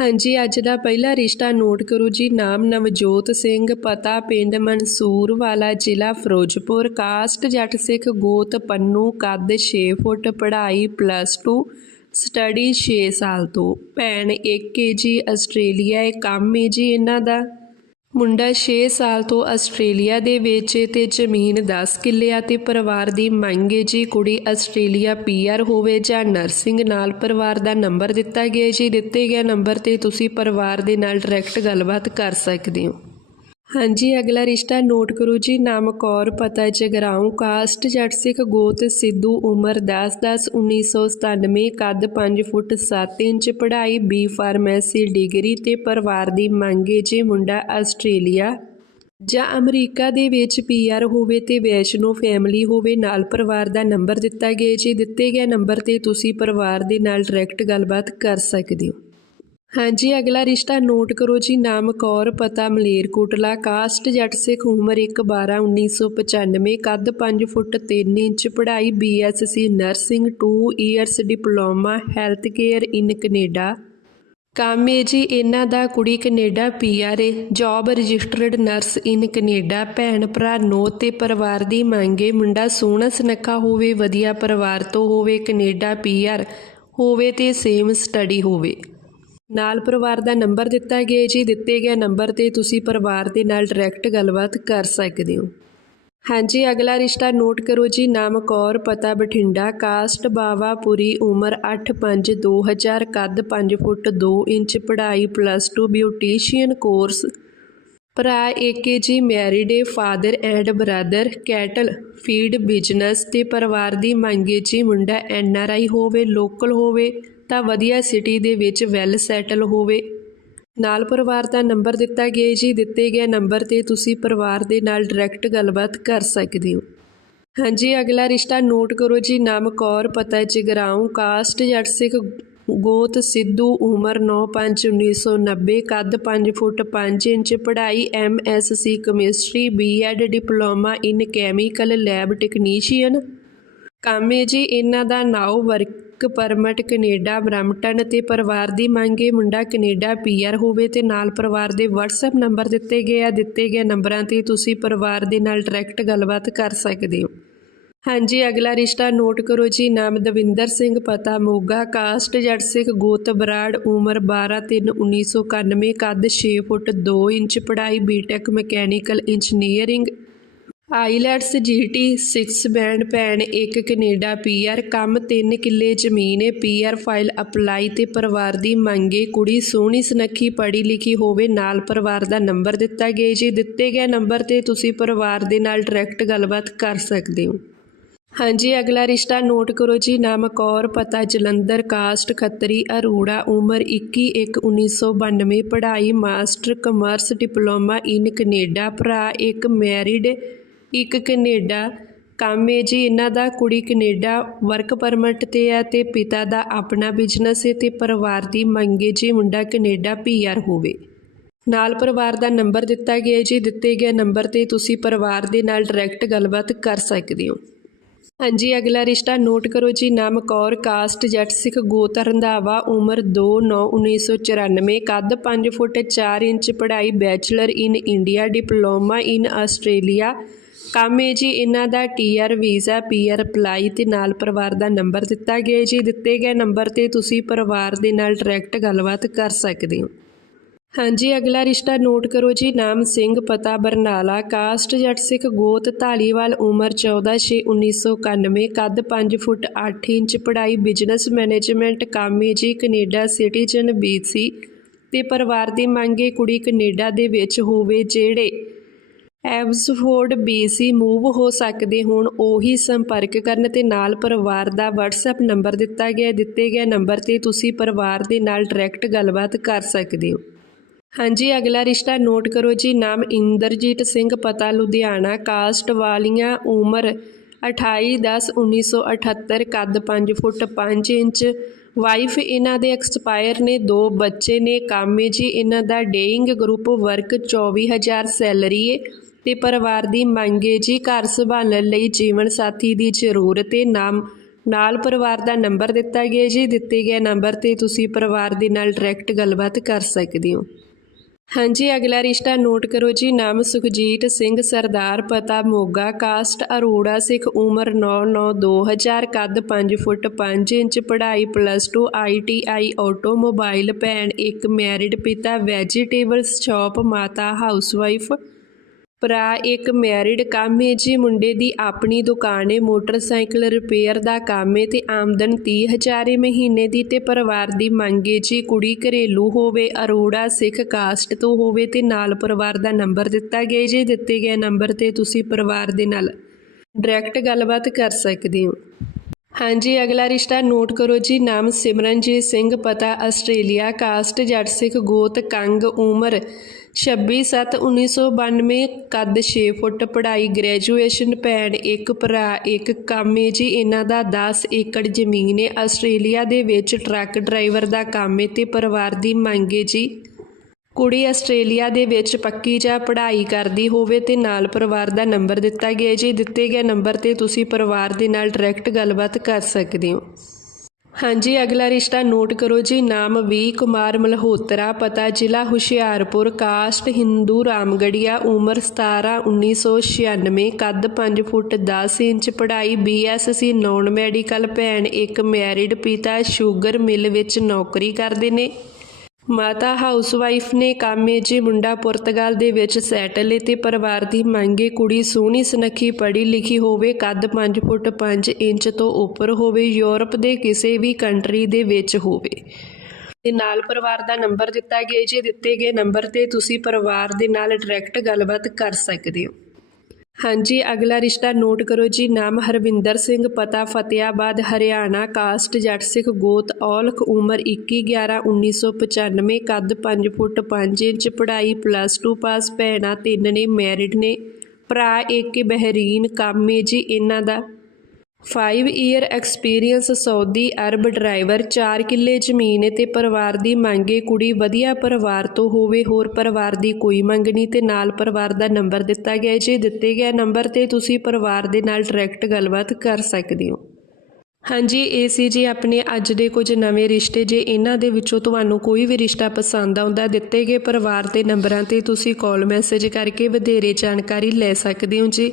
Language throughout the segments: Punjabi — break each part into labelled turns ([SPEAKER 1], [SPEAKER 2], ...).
[SPEAKER 1] ਹਾਂਜੀ, ਅੱਜ ਦਾ ਪਹਿਲਾ ਰਿਸ਼ਤਾ ਨੋਟ ਕਰੋ ਜੀ। ਨਾਮ ਨਵਜੋਤ ਸਿੰਘ, ਪਤਾ ਪਿੰਡ ਮਨਸੂਰ ਵਾਲਾ ਜ਼ਿਲ੍ਹਾ ਫਿਰੋਜ਼ਪੁਰ। ਕਾਸਟ ਜੱਟ ਸਿੱਖ ਗੋਤ ਪੰਨੂ, ਕੱਦ 6 ਫੁੱਟ, ਪੜ੍ਹਾਈ ਪਲੱਸ 2 ਸਟੱਡੀ 6 ਸਾਲ ਤੋਂ। ਭੈਣ 1 ਜੀ, ਆਸਟ੍ਰੇਲੀਆ ਇਹ ਕੰਮ ਹੈ ਜੀ ਇਹਨਾਂ ਦਾ। ਮੁੰਡਾ 6 ਸਾਲ ਤੋਂ ਆਸਟ੍ਰੇਲੀਆ ਦੇ ਵਿੱਚ ਏ ਤੇ ਜ਼ਮੀਨ 10 ਕਿੱਲਿਆਂ ਤੇ ਪਰਿਵਾਰ ਦੀ ਮੰਗ ਹੈ ਜੀ। ਕੁੜੀ ਆਸਟ੍ਰੇਲੀਆ ਪੀਆਰ ਹੋਵੇ ਜਾਂ ਨਰਸਿੰਗ ਨਾਲ ਪਰਿਵਾਰ ਦਾ ਨੰਬਰ ਦਿੱਤਾ ਗਿਆ ਜੀ। ਦਿੱਤੇ ਗਿਆ ਨੰਬਰ ਤੇ ਤੁਸੀਂ ਪਰਿਵਾਰ ਦੇ ਨਾਲ ਡਾਇਰੈਕਟ ਗੱਲਬਾਤ ਕਰ ਸਕਦੇ ਹੋ। ਹਾਂਜੀ, ਅਗਲਾ ਰਿਸ਼ਤਾ ਨੋਟ ਕਰੋ ਜੀ। ਨਾਮ ਕੌਰ, ਪਤਾ ਜਗਰਾਉਂ, ਕਾਸਟ ਜੱਟ ਸਿੱਖ ਗੋਤ, ਸਿੱਧੂ, ਉਮਰ 10 10 1997 ਕੱਦ 5 ਫੁੱਟ 7 ਇੰਚ, ਪੜ੍ਹਾਈ ਬੀ ਫਾਰਮੇਸੀ, ਡਿਗਰੀ ਤੇ ਪਰਿਵਾਰ ਦੀ ਮੰਗ ਮੰਗੇ ਜੀ। ਮੁੰਡਾ ਆਸਟ੍ਰੇਲੀਆ ਜਾਂ ਅਮਰੀਕਾ ਦੇ ਵਿੱਚ ਪੀਆਰ ਹੋਵੇ ਤੇ ਵੈਸ਼ਨੋ ਫੈਮਿਲੀ ਹੋਵੇ, ਨਾਲ ਪਰਿਵਾਰ ਦਾ ਨੰਬਰ ਦਿੱਤਾ ਗਿਆ ਜੀ। ਦਿੱਤੇ ਗਏ ਨੰਬਰ ਤੇ ਤੁਸੀਂ ਪਰਿਵਾਰ ਦੇ ਨਾਲ ਡਾਇਰੈਕਟ ਗੱਲਬਾਤ ਕਰ ਸਕਦੇ ਹੋ। ਹਾਂਜੀ, ਅਗਲਾ ਰਿਸ਼ਤਾ ਨੋਟ ਕਰੋ ਜੀ। ਨਾਮ ਕੌਰ, ਪਤਾ ਮਲੇਰਕੋਟਲਾ ਕਾਸਟ, ਜੱਟ ਸਿੱਖ, ਉਮਰ 1 12 1995 ਕੱਦ 5 ਫੁੱਟ 3 ਇੰਚ, ਪੜ੍ਹਾਈ BSc nursing 2 years diploma, health care in Canada. ਕੰਮ ਹੈ ਜੀ, ਇਹਨਾਂ ਦਾ ਕੁੜੀ Canada PR A. Job registered nurse in Canada. ਭੈਣ, ਭਰਾ, ਨੋ ਤੇ ਪਰਿਵਾਰ ਦੀ ਮੰਗੇ ਮੁੰਡਾ ਸੋਹਣਾ ਸੁਨੱਖਾ ਹੋਵੇ, ਵਧੀਆ ਪਰਿਵਾਰ ਤੋਂ ਹੋਵੇ, ਕੈਨੇਡਾ ਪੀਆਰ ਹੋਵੇ ਤੇ ਸੇਮ ਸਟੱਡੀ ਹੋਵੇ। ਨਾਲ ਪਰਿਵਾਰ ਦਾ ਨੰਬਰ ਦਿੱਤਾ ਗਿਆ ਜੀ। ਦਿੱਤੇ ਗਏ ਨੰਬਰ ਤੇ ਤੁਸੀਂ ਪਰਿਵਾਰ ਦੇ ਨਾਲ ਡਾਇਰੈਕਟ ਗੱਲਬਾਤ ਕਰ ਸਕਦੇ ਹੋ। ਹਾਂਜੀ, ਅਗਲਾ ਰਿਸ਼ਤਾ ਨੋਟ ਕਰੋ ਜੀ। ਨਾਮ ਕੌਰ, ਪਤਾ ਬਠਿੰਡਾ ਕਾਸਟ ਬਾਵਾਪੁਰੀ, ਉਮਰ 8-5-2000 ਕੱਦ 5 ਫੁੱਟ 2 ਇੰਚ, ਪੜ੍ਹਾਈ ਪਲੱਸ 2 ਬਿਊਟੀਸ਼ੀਅਨ ਕੋਰਸ ਭਰਾ ਏਕੇ ਜੀ married A father and brother cattle feed business ਤੇ ਪਰਿਵਾਰ ਦੀ ਮੰਗੇ ਜੀ। ਮੁੰਡਾ ਐਨ ਆਰ ਆਈ ਹੋਵੇ ਲੋਕਲ ਹੋਵੇ। ਤਾਂ ਵਧੀਆ ਸਿਟੀ ਦੇ ਵਿੱਚ ਵੈਲ ਸੈਟਲ ਹੋਵੇ। ਨਾਲ ਪਰਿਵਾਰ ਦਾ ਨੰਬਰ ਦਿੱਤਾ ਗਿਆ ਜੀ। ਦਿੱਤੇ ਗਏ ਨੰਬਰ ਤੇ ਤੁਸੀਂ ਪਰਿਵਾਰ ਦੇ ਨਾਲ ਡਾਇਰੈਕਟ ਗੱਲਬਾਤ ਕਰ ਸਕਦੇ ਹੋ। ਹਾਂਜੀ, ਅਗਲਾ ਰਿਸ਼ਤਾ ਨੋਟ ਕਰੋ ਜੀ। ਨਾਮ ਕੌਰ, ਪਤਾ ਜਗਰਾਉਂ ਕਾਸਟ ਜੱਟ ਸਿੱਖ ਗੋਤ, ਸਿੱਧੂ, ਉਮਰ 9/5/1990 ਕੱਦ 5 ਫੁੱਟ 5 ਇੰਚ, ਪੜ੍ਹਾਈ MSc chemistry BEd diploma in chemical lab technician ਕੰਮ ਹੈ ਜੀ, ਇਹਨਾਂ ਦਾ now work permit Canada, Brampton ਅਤੇ ਪਰਿਵਾਰ ਦੀ ਮੰਗ ਮੰਗੇ ਮੁੰਡਾ ਕੈਨੇਡਾ ਪੀਆਰ ਹੋਵੇ ਤੇ ਨਾਲ ਪਰਿਵਾਰ ਦੇ WhatsApp ਨੰਬਰ ਦਿੱਤੇ ਗਏ ਆ, ਦਿੱਤੇ ਗਏ ਨੰਬਰਾਂ ਤੇ ਤੁਸੀਂ ਪਰਿਵਾਰ ਦੇ ਨਾਲ ਡਾਇਰੈਕਟ ਗੱਲਬਾਤ ਕਰ ਸਕਦੇ ਹੋ। ਹਾਂਜੀ, ਅਗਲਾ ਰਿਸ਼ਤਾ ਨੋਟ ਕਰੋ ਜੀ, ਨਾਮ ਦਵਿੰਦਰ ਸਿੰਘ, ਪਤਾ ਮੋਗਾ, ਕਾਸਟ ਜੱਟ ਸਿੱਖ, ਗੋਤ ਬਰਾੜ, ਉਮਰ 12/3/1991 ਕੱਦ 6 ਫੁੱਟ 2 ਇੰਚ, ਪੜ੍ਹਾਈ BTech mechanical engineering IELTS, GT 6 band, ਭੈਣ, ਇੱਕ ਕੈਨੇਡਾ, ਪੀਆਰ, ਕੰਮ ਤਿੰਨ ਕਿੱਲੇ ਜ਼ਮੀਨ ਏ। ਪੀਆਰ ਫਾਈਲ ਅਪਲਾਈ ਤੇ ਪਰਿਵਾਰ ਦੀ ਮੰਗੇ ਕੁੜੀ ਸੋਹਣੀ, ਸੁਨੱਖੀ, ਪੜ੍ਹੀ ਲਿਖੀ ਹੋਵੇ, ਨਾਲ ਪਰਿਵਾਰ ਦਾ ਨੰਬਰ ਦਿੱਤਾ ਗਿਆ ਜੀ ਦਿੱਤੇ ਗਏ ਨੰਬਰ ਤੇ ਤੁਸੀਂ ਪਰਿਵਾਰ ਦੇ ਨਾਲ ਡਾਇਰੈਕਟ ਗੱਲਬਾਤ ਕਰ ਸਕਦੇ ਹੋ। ਹਾਂਜੀ, ਅਗਲਾ ਰਿਸ਼ਤਾ ਨੋਟ ਕਰੋ ਜੀ। ਨਾਮ ਕੌਰ, ਪਤਾ ਜਲੰਧਰ, ਕਾਸਟ ਖੱਤਰੀ, ਅਰੂੜਾ, ਉਮਰ 21/1/1992 ਪੜ੍ਹਾਈ, master, commerce, diploma in Canada, ਭਰਾ, ਇੱਕ ਮੈਰਿਡ ਇੱਕ ਕੈਨੇਡਾ। ਕੰਮ ਹੈ ਜੀ, ਇਹਨਾਂ ਦਾ ਕੁੜੀ ਕੈਨੇਡਾ ਵਰਕ ਪਰਮਿਟ ਤੇ ਹੈ ਤੇ ਪਿਤਾ ਦਾ ਆਪਣਾ ਬਿਜ਼ਨਸ ਹੈ ਤੇ ਪਰਿਵਾਰ ਦੀ ਮੰਗ ਹੈ ਜੀ ਮੁੰਡਾ ਕੈਨੇਡਾ ਪੀਆਰ ਹੋਵੇ। ਨਾਲ ਪਰਿਵਾਰ ਦਾ ਨੰਬਰ ਦਿੱਤਾ ਗਿਆ ਜੀ, ਦਿੱਤੇ ਗਏ ਨੰਬਰ ਤੇ ਤੁਸੀਂ ਪਰਿਵਾਰ ਦੇ ਨਾਲ ਡਾਇਰੈਕਟ ਗੱਲਬਾਤ ਕਰ ਸਕਦੇ ਹੋ। ਹਾਂਜੀ, ਅਗਲਾ ਰਿਸ਼ਤਾ ਨੋਟ ਕਰੋ ਜੀ, ਨਾਮ ਕੌਰ ਕਾਸਟ ਜੱਟ, ਸਿੱਖ ਗੋਤ ਰੰਧਾਵਾ, ਉਮਰ 2/9/1994 ਕੱਦ 5 ਫੁੱਟ 4 ਇੰਚ, ਪੜ੍ਹਾਈ bachelor in India diploma in Australia ਕੰਮ ਹੈ ਜੀ, ਇਹਨਾਂ ਦਾ ਟੀਆਰ, ਵੀਜ਼ਾ, ਪੀਆਰ, ਅਪਲਾਈ ਤੇ ਨਾਲ ਪਰਿਵਾਰ ਦਾ ਨੰਬਰ ਦਿੱਤਾ ਗਿਆ ਜੀ। ਦਿੱਤੇ ਗਏ ਨੰਬਰ ਤੇ ਤੁਸੀਂ ਪਰਿਵਾਰ ਦੇ ਨਾਲ ਡਾਇਰੈਕਟ ਗੱਲਬਾਤ ਕਰ ਸਕਦੇ ਹੋ। ਹਾਂਜੀ, ਅਗਲਾ ਰਿਸ਼ਤਾ ਨੋਟ ਕਰੋ ਜੀ। ਨਾਮ ਸਿੰਘ, ਪਤਾ ਬਰਨਾਲਾ, ਕਾਸਟ ਜੱਟ ਸਿੱਖ ਗੋਤ, ਧਾਲੀਵਾਲ, ਉਮਰ 14/6/1991 ਕੱਦ 5 ਫੁੱਟ 8 ਇੰਚ, ਪੜ੍ਹਾਈ ਬਿਜ਼ਨਸ ਮੈਨੇਜਮੈਂਟ, ਕਾਮੇ ਜੀ, ਕੈਨੇਡਾ ਸਿਟੀਜ਼ਨ ਬੀਸੀ ਤੇ ਪਰਿਵਾਰ ਦੀ ਮੰਗ ਹੈ ਕੁੜੀ ਕੈਨੇਡਾ ਦੇ ਵਿੱਚ ਹੋਵੇ ਜਿਹੜੇ ਐਬਸਫੋਰਡ BC ਮੂਵ ਹੋ ਸਕਦੇ ਹੋਣ, ਉਹੀ ਸੰਪਰਕ ਕਰਨ ਤੇ ਨਾਲ ਪਰਿਵਾਰ ਦਾ WhatsApp ਨੰਬਰ ਦਿੱਤਾ ਗਿਆ, ਦਿੱਤੇ ਗਏ ਨੰਬਰ ਤੇ ਤੁਸੀਂ ਪਰਿਵਾਰ ਦੇ ਨਾਲ ਡਾਇਰੈਕਟ ਗੱਲਬਾਤ ਕਰ ਸਕਦੇ ਹੋ। ਹਾਂਜੀ, ਅਗਲਾ ਰਿਸ਼ਤਾ ਨੋਟ ਕਰੋ ਜੀ, ਨਾਮ ਇੰਦਰਜੀਤ ਸਿੰਘ, ਪਤਾ ਲੁਧਿਆਣਾ ਕਾਸਟ ਵਾਲੀਆਂ ਉਮਰ 28/10/1978 ਕੱਦ 5 ਫੁੱਟ 5 ਇੰਚ ਵਾਈਫ ਇਹਨਾਂ ਦੇ ਐਕਸਪਾਇਰ ਨੇ, ਦੋ ਬੱਚੇ ਨੇ, ਕਾਮੇ ਜੀ ਇਹਨਾਂ ਦਾ ਡੇਇੰਗ ਗਰੁੱਪ ਵਰਕ 24000 ਸੈਲਰੀ ਏ। ਤੇ ਪਰਿਵਾਰ ਦੀ ਮੰਗ ਹੈ ਜੀ ਘਰ ਸੰਭਾਲਣ ਲਈ ਜੀਵਨ ਸਾਥੀ ਦੀ ਜ਼ਰੂਰਤ ਏ ਨਾਮ, ਨਾਲ ਪਰਿਵਾਰ ਦਾ ਨੰਬਰ ਦਿੱਤਾ ਗਿਆ ਜੀ। ਦਿੱਤੇ ਗਏ ਨੰਬਰ ਤੇ ਤੁਸੀਂ ਪਰਿਵਾਰ ਦੇ ਨਾਲ ਡਾਇਰੈਕਟ ਗੱਲਬਾਤ ਕਰ ਸਕਦੇ ਹੋ। ਹਾਂਜੀ, ਅਗਲਾ ਰਿਸ਼ਤਾ ਨੋਟ ਕਰੋ ਜੀ। ਨਾਮ ਸੁਖਜੀਤ ਸਿੰਘ, ਸਰਦਾਰ ਪਤਾ ਮੋਗਾ, ਕਾਸਟ ਅਰੋੜਾ, ਸਿੱਖ ਉਮਰ 992000 ਕੱਦ 5 ਫੁੱਟ 5 ਇੰਚ, ਪੜ੍ਹਾਈ ਪਲੱਸ 2 ਆਈਟੀਆਈ ਆਟੋਮੋਬਾਈਲ ਭੈਣ, ਇੱਕ ਮੈਰਿਡ ਪਿਤਾ, ਵੈਜੀਟੇਬਲਸ ਸ਼ਾਪ, ਮਾਤਾ ਹਾਊਸਵਾਈਫ ਭਰਾ ਇੱਕ ਮੈਰਿਡ ਕੰਮ ਹੈ ਜੀ। ਮੁੰਡੇ ਦੀ ਆਪਣੀ ਦੁਕਾਨ ਹੈ, ਮੋਟਰਸਾਈਕਲ ਰਿਪੇਅਰ ਦਾ ਕੰਮ ਹੈ ਤੇ ਆਮਦਨ 30000 ਹੈ ਮਹੀਨੇ ਦੀ ਤੇ ਪਰਿਵਾਰ ਦੀ ਮੰਗ ਹੈ ਜੀ। ਕੁੜੀ ਘਰੇਲੂ ਹੋਵੇ, ਅਰੋੜਾ ਸਿੱਖ ਕਾਸਟ ਤੋਂ ਹੋਵੇ ਤੇ ਨਾਲ ਪਰਿਵਾਰ ਦਾ ਨੰਬਰ ਦਿੱਤਾ ਗਿਆ ਜੀ। ਦਿੱਤੇ ਗਏ ਨੰਬਰ ਤੇ ਤੁਸੀਂ ਪਰਿਵਾਰ ਦੇ ਨਾਲ ਡਾਇਰੈਕਟ ਗੱਲਬਾਤ ਕਰ ਸਕਦੇ ਹੋ। ਹਾਂਜੀ, ਅਗਲਾ ਰਿਸ਼ਤਾ ਨੋਟ ਕਰੋ ਜੀ। ਨਾਮ ਸਿਮਰਨਜੀਤ ਸਿੰਘ, ਪਤਾ ਆਸਟ੍ਰੇਲੀਆ, ਕਾਸਟ ਜੱਟ ਸਿੱਖ, ਗੋਤ, ਕੰਗ, ਉਮਰ 26/7/1992 ਕੱਦ 6 ਫੁੱਟ ਪੜ੍ਹਾਈ ਗ੍ਰੈਜੂਏਸ਼ਨ ਭੈਣ ਇੱਕ ਭਰਾ ਇੱਕ ਕਾਮੇ ਜੀ। ਇਹਨਾਂ ਦਾ 10 ਏਕੜ ਜ਼ਮੀਨ ਹੈ ਆਸਟ੍ਰੇਲੀਆ ਦੇ ਵਿੱਚ ਟਰੱਕ ਡਰਾਈਵਰ ਦਾ ਕੰਮ ਹੈ ਤੇ ਪਰਿਵਾਰ ਦੀ ਮੰਗ ਹੈ ਜੀ। ਕੁੜੀ ਆਸਟ੍ਰੇਲੀਆ ਦੇ ਵਿੱਚ ਪੱਕੀ ਜਾਂ ਪੜ੍ਹਾਈ ਕਰਦੀ ਹੋਵੇ ਤੇ ਨਾਲ ਪਰਿਵਾਰ ਦਾ ਨੰਬਰ ਦਿੱਤਾ ਗਿਆ ਜੀ। ਦਿੱਤੇ ਗਏ ਨੰਬਰ ਤੇ ਤੁਸੀਂ ਪਰਿਵਾਰ ਦੇ ਨਾਲ ਡਾਇਰੈਕਟ ਗੱਲਬਾਤ ਕਰ ਸਕਦੇ ਹੋ। ਹਾਂਜੀ, ਅਗਲਾ ਰਿਸ਼ਤਾ ਨੋਟ ਕਰੋ ਜੀ। ਨਾਮ ਵੀ ਕੁਮਾਰ ਮਲਹੋਤਰਾ, ਪਤਾ ਜ਼ਿਲ੍ਹਾ ਹੁਸ਼ਿਆਰਪੁਰ, ਕਾਸਟ ਹਿੰਦੂ ਰਾਮਗੜੀਆ ਉਮਰ 17 1996 ਕੱਦ 5 ਫੁੱਟ 10 ਇੰਚ, ਪੜ੍ਹਾਈ ਬੀਐਸਸੀ ਨੌਨ ਮੈਡੀਕਲ, ਭੈਣ ਇੱਕ ਮੈਰਿਡ ਪਿਤਾ, ਸ਼ੂਗਰ ਮਿਲ ਵਿੱਚ ਨੌਕਰੀ ਕਰਦੇ ਨੇ। ਮਾਤਾ ਹਾਊਸਵਾਈਫ ਨੇ ਕਾਮੇ ਜੀ ਮੁੰਡਾ ਪੁਰਤਗਾਲ ਦੇ ਵਿੱਚ ਸੈਟਲ ਏ ਤੇ ਪਰਿਵਾਰ ਦੀ ਮੰਗੇ ਕੁੜੀ ਸੋਹਣੀ ਸੁਨੱਖੀ ਪੜ੍ਹੀ ਲਿਖੀ ਹੋਵੇ, ਕੱਦ 5 ਫੁੱਟ 5 ਇੰਚ ਤੋਂ ਉੱਪਰ ਹੋਵੇ, ਯੂਰਪ ਦੇ ਕਿਸੇ ਵੀ ਕੰਟਰੀ ਦੇ ਵਿੱਚ ਹੋਵੇ। ਤੇ ਨਾਲ ਪਰਿਵਾਰ ਦਾ ਨੰਬਰ ਦਿੱਤਾ ਗਿਆ ਜੀ ਦਿੱਤੇ ਗਏ ਨੰਬਰ ਤੇ ਤੁਸੀਂ ਪਰਿਵਾਰ ਦੇ ਨਾਲ ਡਾਇਰੈਕਟ ਗੱਲਬਾਤ ਕਰ ਸਕਦੇ ਹੋ। ਹਾਂਜੀ, ਅਗਲਾ ਰਿਸ਼ਤਾ ਨੋਟ ਕਰੋ ਜੀ। ਨਾਮ ਹਰਵਿੰਦਰ ਸਿੰਘ, ਪਤਾ ਫਤਿਆਬਾਦ, ਹਰਿਆਣਾ। ਕਾਸਟ, ਜੱਟ ਸਿੱਖ, ਗੋਤ, ਔਲਖ, ਉਮਰ 21/11/1995 ਕੱਦ 5 ਫੁੱਟ 5 ਇੰਚ, ਪੜ੍ਹਾਈ ਪਲੱਸ 2 ਪਾਸ, ਭੈਣਾਂ ਤਿੰਨ ਨੇ ਮੈਰਿਡ ਨੇ। ਭਰਾ ਇੱਕ ਬਹਿਰੀਨ, ਕਾਮੇ ਜੀ। ਇਹਨਾਂ ਦਾ 5 year experience Saudi Arab driver 4 ਕਿੱਲੇ ਜ਼ਮੀਨ ਹੈ ਤੇ ਪਰਿਵਾਰ ਦੀ ਮੰਗੇ ਕੁੜੀ ਵਧੀਆ ਪਰਿਵਾਰ ਤੋਂ ਹੋਵੇ, ਹੋਰ ਪਰਿਵਾਰ ਦੀ ਕੋਈ ਮੰਗ ਨਹੀਂ ਤੇ ਨਾਲ ਪਰਿਵਾਰ ਦਾ ਨੰਬਰ ਦਿੱਤਾ ਗਿਆ ਜੇ ਦਿੱਤੇ ਗਏ ਨੰਬਰ ਤੇ ਤੁਸੀਂ ਪਰਿਵਾਰ ਦੇ ਨਾਲ ਡਾਇਰੈਕਟ ਗੱਲਬਾਤ ਕਰ ਸਕਦੇ ਹੋ। ਹਾਂਜੀ, ਇਹ ਸੀ ਜੀ ਆਪਣੇ ਅੱਜ ਦੇ ਕੁਝ ਨਵੇਂ ਰਿਸ਼ਤੇ। ਜੇ ਇਹਨਾਂ ਦੇ ਵਿੱਚੋਂ ਤੁਹਾਨੂੰ ਕੋਈ ਵੀ ਰਿਸ਼ਤਾ ਪਸੰਦ ਆਉਂਦਾ, ਦਿੱਤੇ ਗਏ ਪਰਿਵਾਰ ਦੇ ਨੰਬਰਾਂ ਤੇ ਤੁਸੀਂ ਕਾਲ ਮੈਸੇਜ ਕਰਕੇ ਵਧੇਰੇ ਜਾਣਕਾਰੀ ਲੈ ਸਕਦੇ ਹੋ ਜੀ।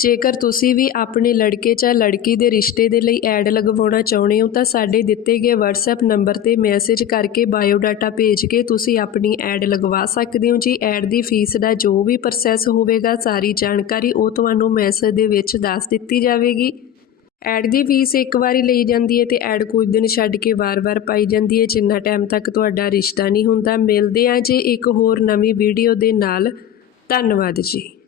[SPEAKER 1] ਜੇਕਰ ਤੁਸੀਂ ਵੀ ਆਪਣੇ ਲੜਕੇ ਜਾਂ ਲੜਕੀ ਦੇ ਰਿਸ਼ਤੇ ਦੇ ਲਈ ਐਡ ਲਗਵਾਉਣਾ ਚਾਹੁੰਦੇ ਹੋ, ਤਾਂ ਸਾਡੇ ਦਿੱਤੇ ਗਏ WhatsApp ਨੰਬਰ ਤੇ ਮੈਸੇਜ ਕਰਕੇ ਬਾਇਓਡਾਟਾ ਭੇਜ ਕੇ ਤੁਸੀਂ ਆਪਣੀ ਐਡ ਲਗਵਾ ਸਕਦੇ ਹੋ। ਜੀ, ਐਡ ਦੀ ਫੀਸ ਦਾ ਜੋ ਵੀ ਪ੍ਰੋਸੈਸ ਹੋਵੇਗਾ, ਸਾਰੀ ਜਾਣਕਾਰੀ ਉਹ ਤੁਹਾਨੂੰ ਮੈਸੇਜ ਦੇ ਵਿੱਚ ਦੱਸ ਦਿੱਤੀ ਜਾਵੇਗੀ। ਐਡ ਦੀ ਫੀਸ ਇੱਕ ਵਾਰੀ ਲਈ ਜਾਂਦੀ ਹੈ ਤੇ ਐਡ ਕੁਝ ਦਿਨ ਛੱਡ ਕੇ ਵਾਰ-ਵਾਰ ਪਾਈ ਜਾਂਦੀ ਹੈ, ਜਿੰਨਾ ਟਾਈਮ ਤੱਕ ਤੁਹਾਡਾ ਰਿਸ਼ਤਾ ਨਹੀਂ ਹੁੰਦਾ। ਮਿਲਦੇ ਆ ਜੇ ਇੱਕ ਹੋਰ ਨਵੀਂ ਵੀਡੀਓ ਦੇ ਨਾਲ। ਧੰਨਵਾਦ ਜੀ।